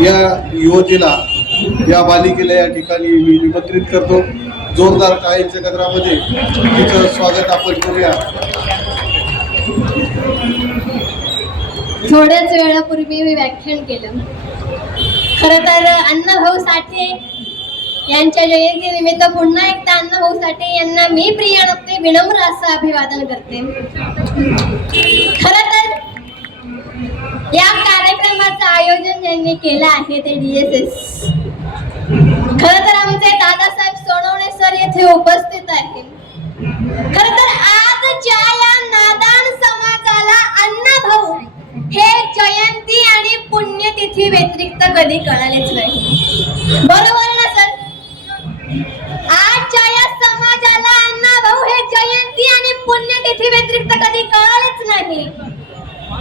या युवतीला या बालिकेला या ठिकाणी मी निमंत्रित करतो. जोरदार टाळींच्या गजरामध्ये तिचं स्वागत आपण करूया. थोड्याच वेळापूर्वी मी व्याख्यान केलं. खरं तर अण्णाभाऊ साठे यांच्या जयंतीनिमित्त पुन्हा एकदा अण्णाभाऊ साठे यांना मी प्रियानते विनम्र असं अभिवादन करते. खरं तर या आयोजन ज्यांनी केलं आहे ते डीएसएस खरं तर आमचे दादासाहेब सोनवणे सर येथे उपस्थित आहेत. खर तर आजच्या या नादान समाजाला अण्णाभाऊ हे जयंती आणि पुण्यतिथी व्यतिरिक्त कधी कळालेच नाही. बरोबर ना सर? आजच्या या समाजाला अण्णाभाऊ हे जयंती आणि पुण्यतिथी व्यतिरिक्त कधी कळालेच नाही.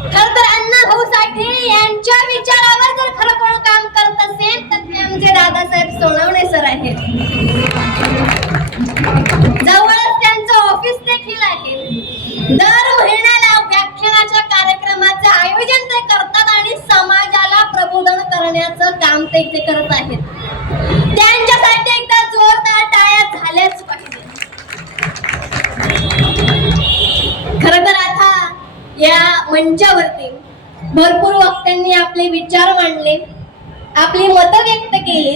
खर तर अण्णा भाऊ साठे यांच्या विचारावर जर खरं कोण काम करत असेल तर ते आमचे दादासाहेब सोनवणे सर आहेत. जवळच त्यांचं ऑफिस देखील आहे. दर महिन्याला व्याख्यानाच्या कार्यक्रमाचे आयोजन ते करतात आणि समाजाला प्रबोधन करण्याचं काम ते ते करत आहेत. त्यांच्यासाठी एकदा जोरदार टाळ्या झाल्याच पाहिजे. खर तर आता या मंचावरती भरपूर वक्त्यांनी आपले विचार मांडले आपली मतं व्यक्त केली.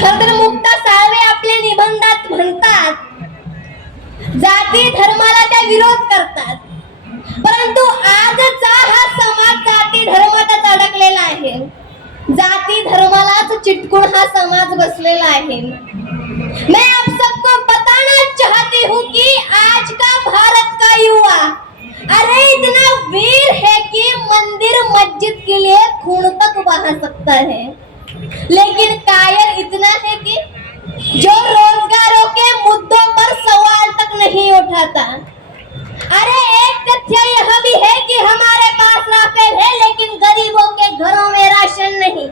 खर तर मुक्ता साळवे आपले निबंधात म्हणतात जाती धर्माला त्या विरोध करतात. परंतु आजचा हा समाज जाती धर्मातच अडकलेला आहे. जाती धर्मालाच चिटकून हा समाज बसलेला आहे. मैं आप सबको बताना चाहती हूँ कि आज का भारत का युवा सकता है। लेकिन कायर इतना है कि जो रोजगारों के मुद्दों पर सवाल तक नहीं उठाता। अरे, एक तथ्य यह भी है कि हमारे पास राफेल है, लेकिन गरीबों के घरों में राशन नहीं।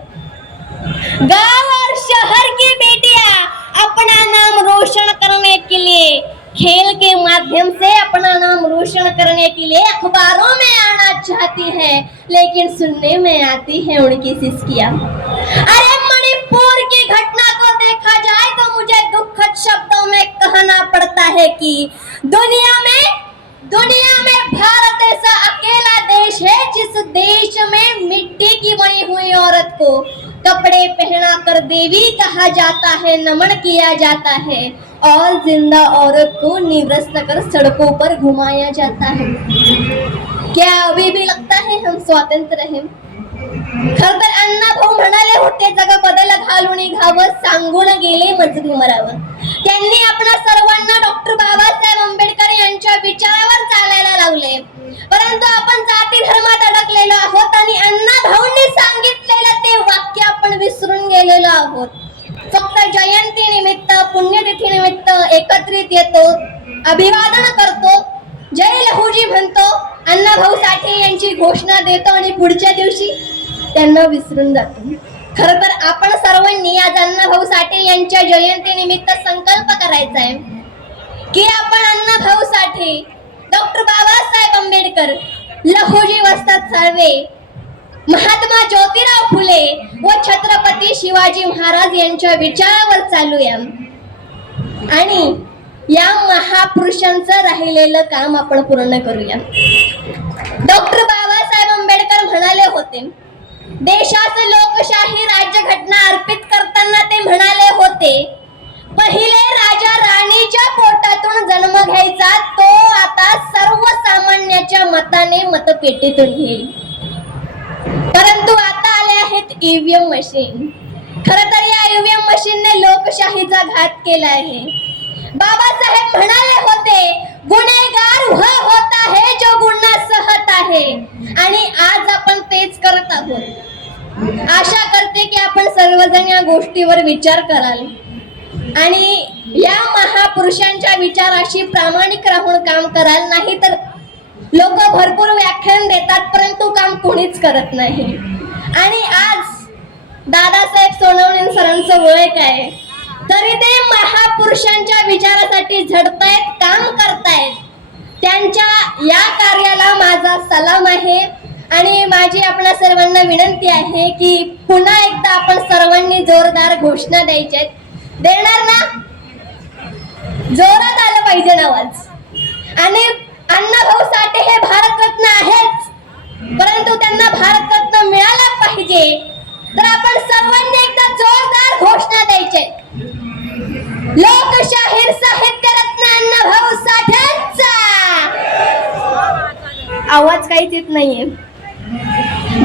गाँव और शहर की बेटियाँ अपना नाम रोशन करने के लिए, खेल के माध्यम से अपना नाम रोशन करने के लिए अखबारों में चाहती है, लेकिन सुनने में आती है उनकी सिस्कियाँ। अरे मणिपुर की घटना को देखा जाए तो मुझे दुखद शब्दों में कहना पड़ता है कि दुनिया में दुनिया में भारत ऐसा अकेला देश है जिस देश में मिट्टी की बनी हुई औरत को कपड़े पहना कर देवी कहा जाता है, नमन किया जाता है, और ज़िंदा औरत को निवृत्त कर सड़कों पर घुमाया जाता है। क्या अभी भी लगता है हम स्वतंत्र हैं? खर तर अण्णा भाऊ म्हणाले होते जग बदल घालून घावं सांगून गेले मजरी मरावं. त्यांनी आपणा सर्वांना डॉक्टर बाबासाहेब आंबेडकर यांच्या विचारावर चालायला लावले. परंतु आपण जाती धर्मात अडकलेलो आहोत आणि अण्णा भाऊंनी सांगितलेलं ते वाक्य आपण विसरून गेलेलो आहोत. फक्त जयंती निमित्त पुण्यतिथी निमित्त एकत्रित येतो अभिवादन करतो जय लहुजी म्हणतो अण्णाभाऊ साठे यांची घोषणा देतो आणि पुढच्या दिवशी त्यांना विसरून जातो. खर तर आपण सर्वांनी आज अण्णाभाऊ साठे यांच्या जयंती निमित्त संकल्प करायचा आहे की आपण अण्णाभाऊ साठे डॉक्टर बाबासाहेब आंबेडकर लहुजी वस्तात साळवे महात्मा ज्योतिराव फुले व छत्रपती शिवाजी महाराज यांच्या विचारावर चालूया. आणि या महापुरुषांचं राहिलेलं काम आपण पूर्ण करूया. डॉक्टर बाबासाहेब आंबेडकर म्हणाले होते देशाचे लोकशाही राज्यघटना अर्पित करताना ते म्हणाले होते पहिले राजा राणीच्या पोटातून जन्म घ्यायचा तो आता सर्वसामान्याच्या मताने मतपेटीतून घेईल परंतु आता आले आहेत ईव्हीएम मशीन. खर तर या ईव्हीएम मशीनने लोकशाहीचा घात केला आहे. बाबासाहेब म्हणाले होते गुन्हेगार वह होता है जो गुन्हा सहत आहे. आणि आज आपण तेच करत आहोत. आशा करते की आपण सर्वजण या गोष्टीवर विचार कराल. आणि या महापुरुषांच्या विचाराशी प्रामाणिक राहून काम कराल नाही तर लोक भरपूर व्याख्यान देतात परंतु काम कोणीच करत नाही. आणि आज दादासाहेब सोनवणे सरांचं वय काय तरी ते महापुरुषांच्या विचारासाठी झडतायत काम करतायत. त्यांच्या या कार्याला माझा सलाम आहे. आणि माझी आपल्या सर्वांना विनंती आहे की पुन्हा एकदा आपण सर्वांनी जोरदार घोषणा द्यायच्या देणार ना? जोरात आलं पाहिजे नावाज आणि अण्णाभाऊ साठे हे भारतरत्न आहेच परंतु त्यांना भारत मिळाला पाहिजे तर आपण सर्वांनी एकदा जोरदार घोषणा द्यायचे लोकशाहीर साहित्य रत्नांना भाऊ साठ्यांचा आवाज काहीच येत नाहीये.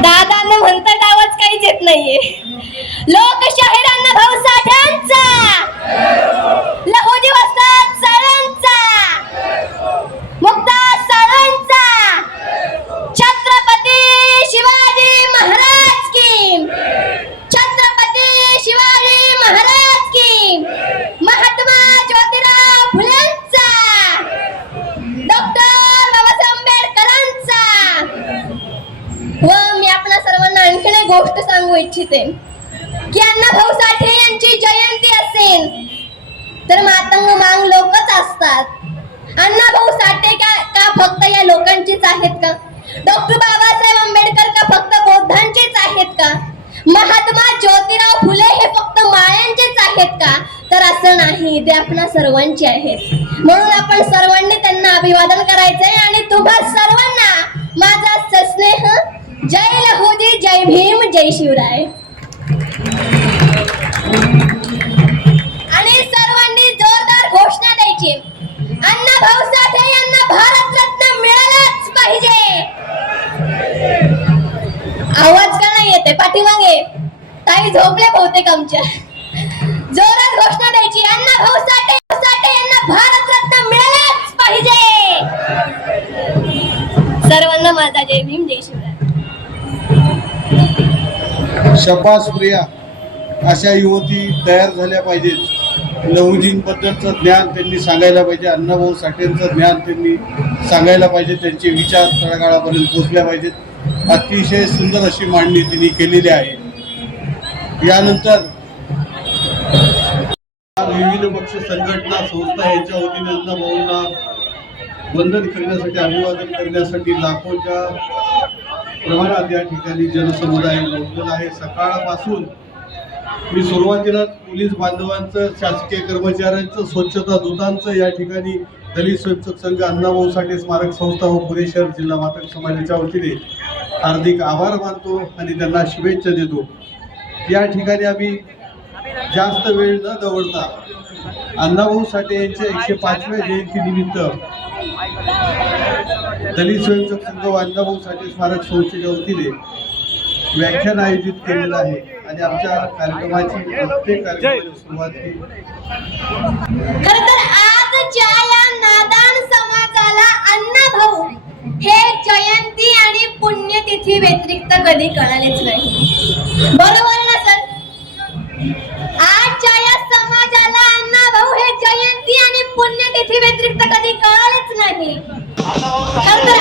दादाने म्हणतात आवाज काहीच येत नाहीये. लोकशाही इच्छिते की अण्णाभाऊ साठे यांची जयंती असेल तर मातंग मांग लोकच असतात. अण्णाभाऊ साठे का का फक्त या लोकांचीच आहेत का? डॉक्टर बाबासाहेब आंबेडकर का फक्त बौद्धांचेच आहेत का? महात्मा ज्योतिराव फुले हे फक्त माळ्यांचेच आहेत का? तर असं नाही ते आपण सर्वांचे आहेत. म्हणून आपण सर्वांनी त्यांना अभिवादन करायचंय आणि तुम्हा सर्वांना माझा सस्नेह जय लहुजी जय भीम जय शिवराय. आणि सर्वांनी जोरदार घोषणा द्यायची. अण्णा भाऊ साठे यांना भारतरत्न मिळालाच पाहिजे. आवाज का नाही येते पाठीमागे. ताई झोपले बहुतेक आमच्या. जोरात घोषणा द्यायची. अण्णा भाऊ साठे साठे यांना भारतरत्न मिळालाच पाहिजे. सर्वांना माझा जय भीम जय शिवराय. शपा प्रिया अशा युवती तयार झाल्या पाहिजेत. लहुजींबद्दलचं ज्ञान त्यांनी सांगायला पाहिजे. अण्णाभाऊ साठेंचं ज्ञान त्यांनी सांगायला पाहिजे. त्यांचे विचार तळागाळापर्यंत पोचल्या पाहिजेत. अतिशय सुंदर अशी मांडणी त्यांनी केलेली आहे. यानंतर विविध पक्ष संघटना संस्था यांच्या वतीने अण्णाभाऊंना वंदन करण्यासाठी अभिवादन करण्यासाठी लाखोच्या प्रमाणात या ठिकाणी जनसमुदाय लोटलेला आहे. सकाळपासून मी सुरुवातीला पोलीस बांधवांचं शासकीय कर्मचाऱ्यांचं स्वच्छता दूतांचं या ठिकाणी दलित स्वयंसेवक संघ अण्णाभाऊ साठे स्मारक संस्था व पुणे शहर जिल्हा मातक समाजाच्या वतीने हार्दिक आभार मानतो आणि त्यांना शुभेच्छा देतो. या ठिकाणी आम्ही जास्त वेळ न दवडता अण्णाभाऊ साठे यांच्या एकशे पाचव्या जयंतीनिमित्त दलित स्वयंसेवक संघ व अण्णाभाऊ साठे स्मारक संस्थेच्या वतीने व्याख्यान आयोजित केलेलं आहे. आणि आमच्या कार्यक्रमाची प्रत्येक कार्यक्रमाची सुरुवात केली खर व्यतिरिक्त कधी कळालेच नाही. बरोबर ना सर? आजच्या या समाजाला अण्णा भाऊ हे जयंती आणि पुण्यतिथी व्यतिरिक्त कधी कळालेच नाही. 三分